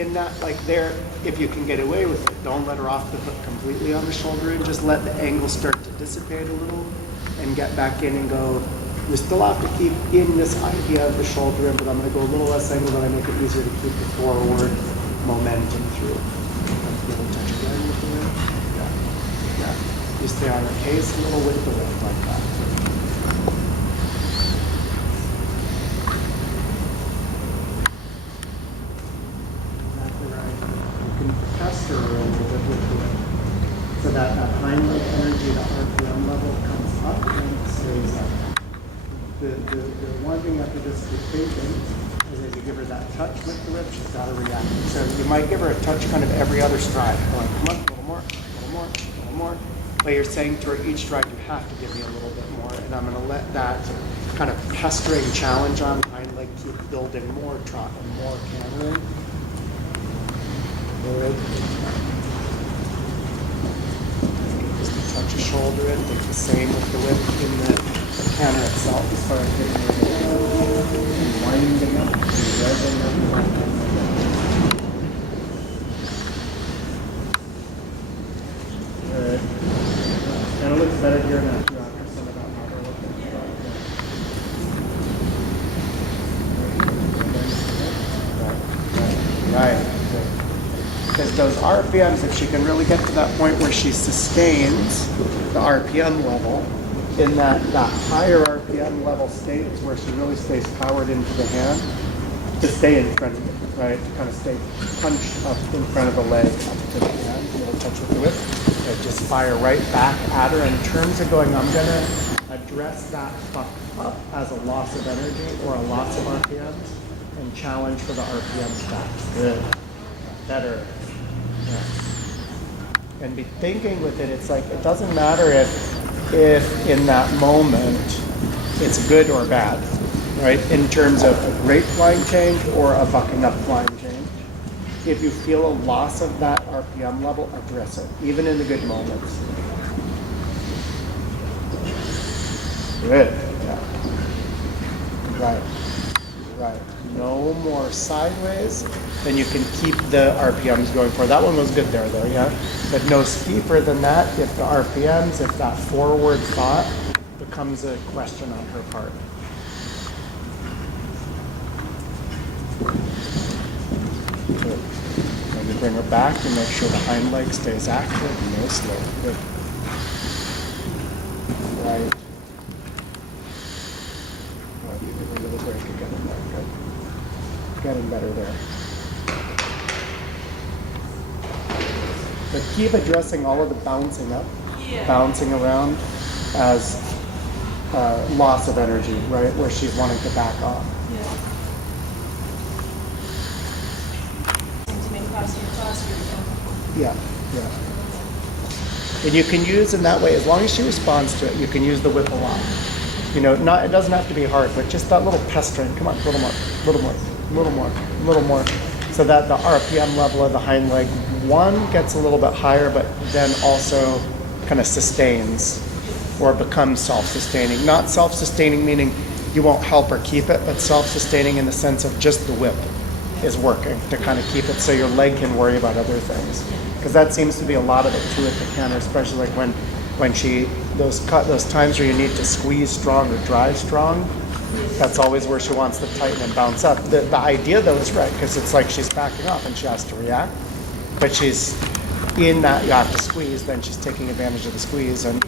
in that, like there, if you can get away with it, don't let her off the hook completely on the shoulder and just let the angle start to dissipate a little and get back in and go. You still have to keep in this idea of the shoulder in, but I'm going to go a little less angle, but I make it easier to keep the forward momentum through. Little touch again with the whip. Yeah. Yeah. You stay on her case a little with the whip like that. Exactly right. You can pester her a little bit with the whip. So that hind leg energy, that RPM level comes up and stays up. The one thing after this to be thinking is as you give her that touch with the whip, she's got to react. So you might give her a touch kind of every other stride. Going, come on, a little more, a little more, a little more. But you're saying to her each stride, you have to give me a little bit more. And I'm going to let that kind of pestering challenge on the hind leg keep building more trot and more cantering. Good. Just to touch a shoulder in. Think the same with the whip in the canter itself as far as getting rid of and winding up and revving up. Good. Kind of looks better here now too after some of that water looking. Right. Because those RPMs, if she can really get to that point where she sustains the RPM level, in that higher RPM level state is where she really stays powered into the hand to stay in front of it, right? To kind of stay punched up in front of the leg up to the hand, a little touch with the whip. And just fire right back at her. In terms of going, I'm going to address that fuck up as a loss of energy or a loss of RPMs and challenge for the RPMs back. Good. Better. Yeah. And be thinking with it, it's like, it doesn't matter if in that moment it's good or bad, right? In terms of a great flying change or a bucking up flying change. If you feel a loss of that RPM level, address it, even in the good moments. Good, yeah. Right. No more sideways, then you can keep the RPMs going for. That one was good there though, yeah? But no steeper than that if the RPMs, if that forward thought becomes a question on her part. Good. And you bring her back and make sure the hind leg stays active, no slow. Good. Right. Oh, you give her a little break again in there. Good. Getting better there. But keep addressing all of the bouncing up, bouncing around as loss of energy, right? Where she's wanting to back off. Yeah. And you can use in that way, as long as she responds to it, you can use the whip a lot. You know, it doesn't have to be hard, but just that little pestering. Come on, a little more. So that the RPM level of the hind leg, one, gets a little bit higher, but then also kind of sustains or becomes self-sustaining. Not self-sustaining meaning you won't help her keep it, but self-sustaining in the sense of just the whip is working to kind of keep it so your leg can worry about other things. Because that seems to be a lot of it too at the canter, especially like when she, those times where you need to squeeze strong or drive strong, that's always where she wants to tighten and bounce up. The idea though is right, because it's like she's backing off and she has to react, but she's in that you have to squeeze, then she's taking advantage of the squeeze and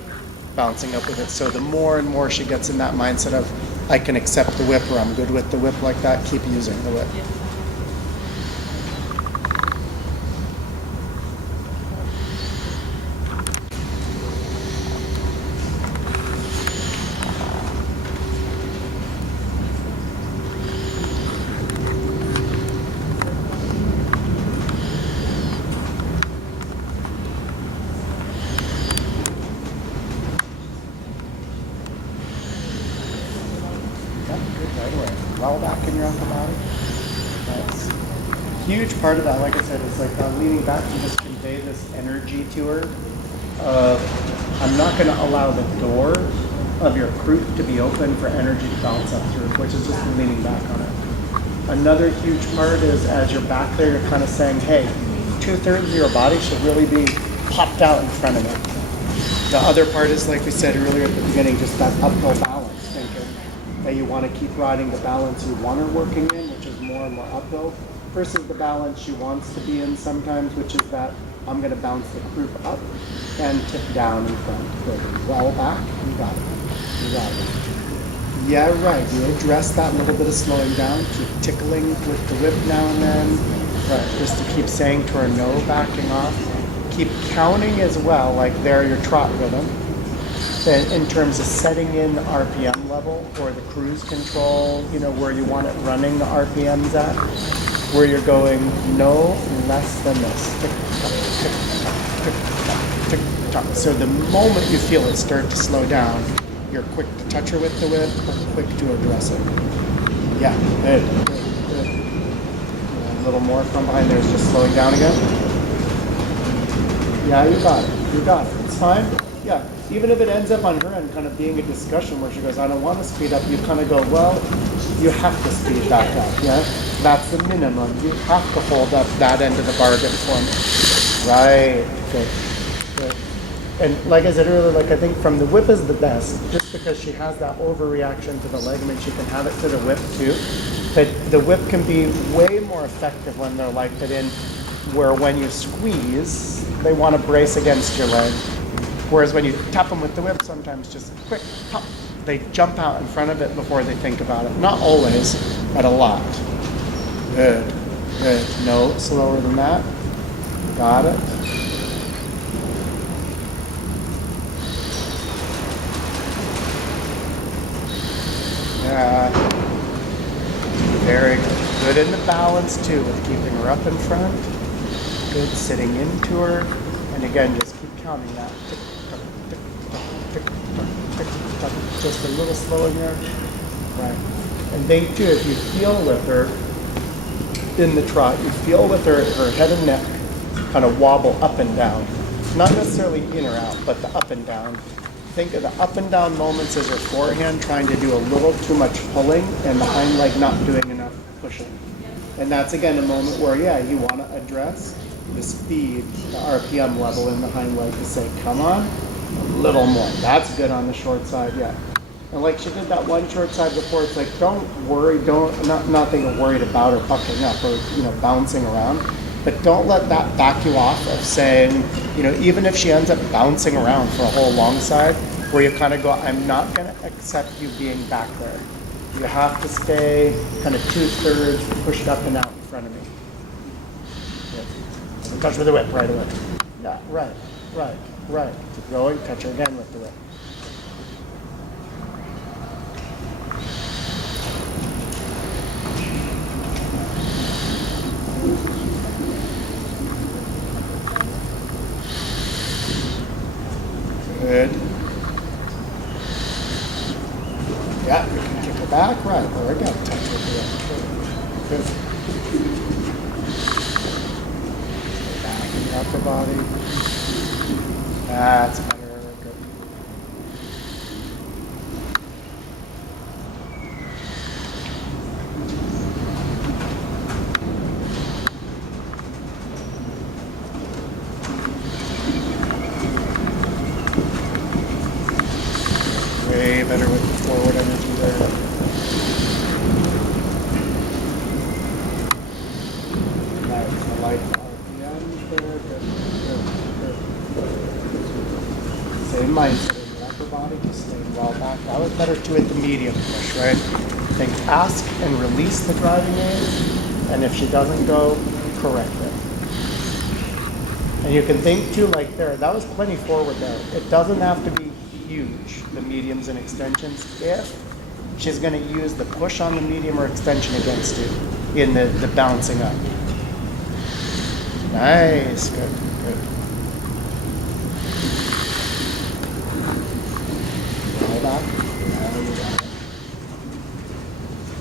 bouncing up with it. So the more and more she gets in that mindset of I can accept the whip or I'm good with the whip like that, keep using the whip. Well back in your upper body. That's a huge part of that, like I said, is like leaning back and just convey this energy to her of I'm not going to allow the door of your croup to be open for energy to bounce up through, which is just leaning back on it. Another huge part is as you're back there, you're kind of saying, hey, 2/3 of your body should really be popped out in front of it. The other part is, like we said earlier at the beginning, just that uphill balance, thinking that you want to keep riding the balance you want her working in, which is more and more uphill, versus the balance she wants to be in sometimes, which is that I'm going to bounce the croup up and tip down in front. Good. Well back, you got it. You got it. Yeah, right. You address that little bit of slowing down. Keep tickling with the whip now and then. Right. Just to keep saying to her no, backing off. Keep counting as well, like there your trot rhythm. Then in terms of setting in the RPM level or the cruise control, you know, where you want it running the RPMs at, where you're going no less than this. Tick, tock, tick, tock, tick, tock, tick, tock. So the moment you feel it start to slow down, you're quick to touch her with the whip or quick to address it. Yeah, good, good, good. A little more from behind there is just slowing down again. Yeah, you got it. You got it. It's fine. Yeah. Even if it ends up on her end kind of being a discussion where she goes, I don't want to speed up, you kind of go, well, you have to speed back up, yeah? That's the minimum. You have to hold up that end of the bargain for me. Right. Good. Good. And like I said earlier, like I think from the whip is the best, just because she has that overreaction to the leg. I mean, she can have it to the whip too. But the whip can be way more effective when they're like that in where when you squeeze, they want to brace against your leg. Whereas when you tap them with the whip, sometimes just quick pop, they jump out in front of it before they think about it. Not always, but a lot. Good, good. No, slower than that. Got it. Yeah. Very good. Good in the balance too, with keeping her up in front. Good sitting into her. And again, just keep counting that. Tick, tock, tick, tock, tick, tock, tick, tock. Just a little slower here. Right. And think too, if you feel with her in the trot, you feel with her head and neck kind of wobble up and down. Not necessarily in or out, but the up and down. Think of the up and down moments as her forehand trying to do a little too much pulling and the hind leg not doing enough pushing. And that's again a moment where, yeah, you want to address the speed, the RPM level in the hind leg to say, come on, a little more. That's good on the short side, yeah. And like she did that one short side before, it's like, don't worry, not that you're worried about her bucking up or, you know, bouncing around, but don't let that back you off of saying, you know, even if she ends up bouncing around for a whole long side, where you kind of go, I'm not going to accept you being back there. You have to stay kind of 2/3 pushed up and out in front of me. Yeah. Touch with the whip right away. Yeah, right, right, right. Keep going, touch her again with the whip. Good. Yeah, you can kick her back, right, or again, touch with the whip. Good. Back in the upper body. That's better. Good. Way better with the forward energy there. Nice. I like the RPM there. Good. Good. Good. Same mindset in the upper body, just staying well back. That was better too at the medium push, right? Think ask and release the driving aid, and if she doesn't go, correct it. And you can think too, like there, that was plenty forward there. It doesn't have to be huge, the mediums and extensions, if she's going to use the push on the medium or extension against you in the bouncing up. Nice, good, good. Hold back.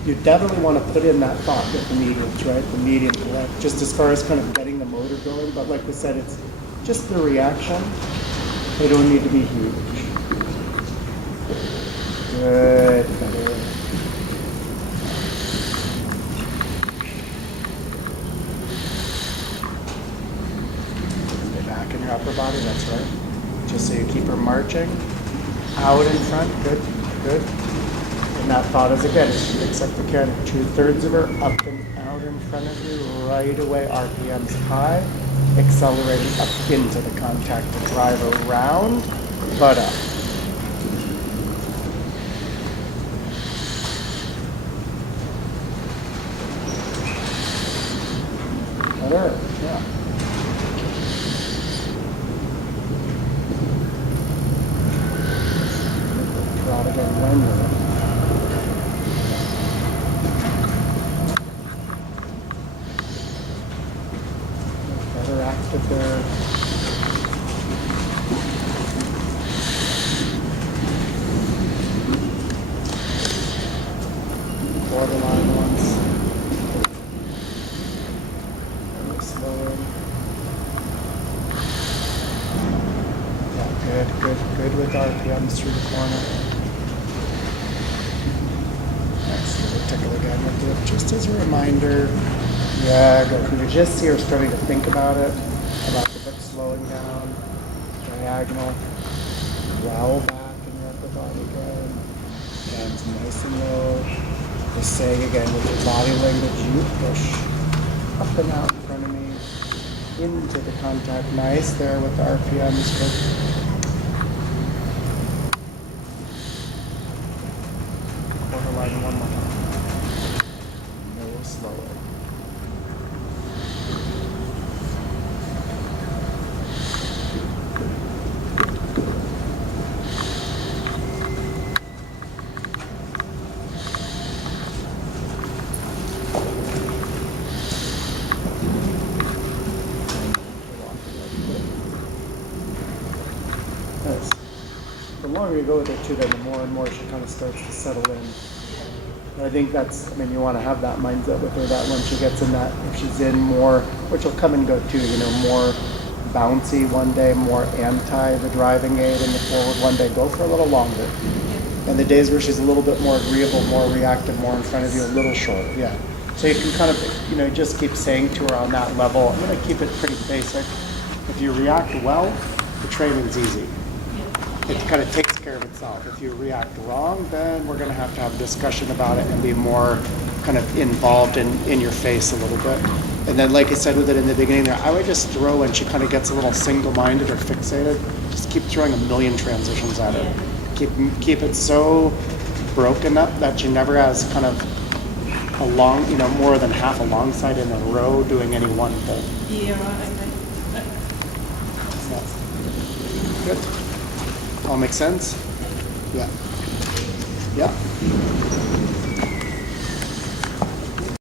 You definitely want to put in that thought with the mediums, right? The medium to left, just as far as kind of getting the motor going. But like we said, it's just the reaction. They don't need to be huge. Good, better. upper body, that's right. Just so you keep her marching. Out in front, good, good. And that thought is again, except for Karen, 2/3 of her up and out in front of you, right away, RPMs high, accelerating up into the contact to drive around, but up. Better, yeah. Try to get wind with it. Better active there. Borderline ones. Very slow. Yeah, good, good, good with RPMs through the corner. Next, we'll tickle again with it, just as a reminder. Yeah, good. Can you just see her starting to think about it? About the bit slowing down, diagonal, well back in your upper body again. Hands nice and low. Just saying again with your body language, you push up and out in front of me, into the contact. Nice there with the RPMs. Good. Borderline one more time. No slower. Nice. The longer you go with it too, then the more and more she kind of starts to settle in. And I think that's, I mean, you want to have that mindset with her that when she gets in that, if she's in more, which will come and go too, you know, more bouncy one day, more anti the driving aid and the forward one day, go for a little longer. And the days where she's a little bit more agreeable, more reactive, more in front of you, a little short, yeah. So you can kind of, you know, just keep saying to her on that level, I'm going to keep it pretty basic. If you react well, the training's easy. It kind of takes care of itself. If you react wrong, then we're going to have a discussion about it and be more kind of involved in your face a little bit. And then, like I said with it in the beginning there, I would just throw when she kind of gets a little single-minded or fixated, just keep throwing a million transitions at it. Keep it so broken up that she never has kind of a long, you know, more than half a long side in a row doing any one thing. Yeah, Good. All make sense? Yeah. Yeah.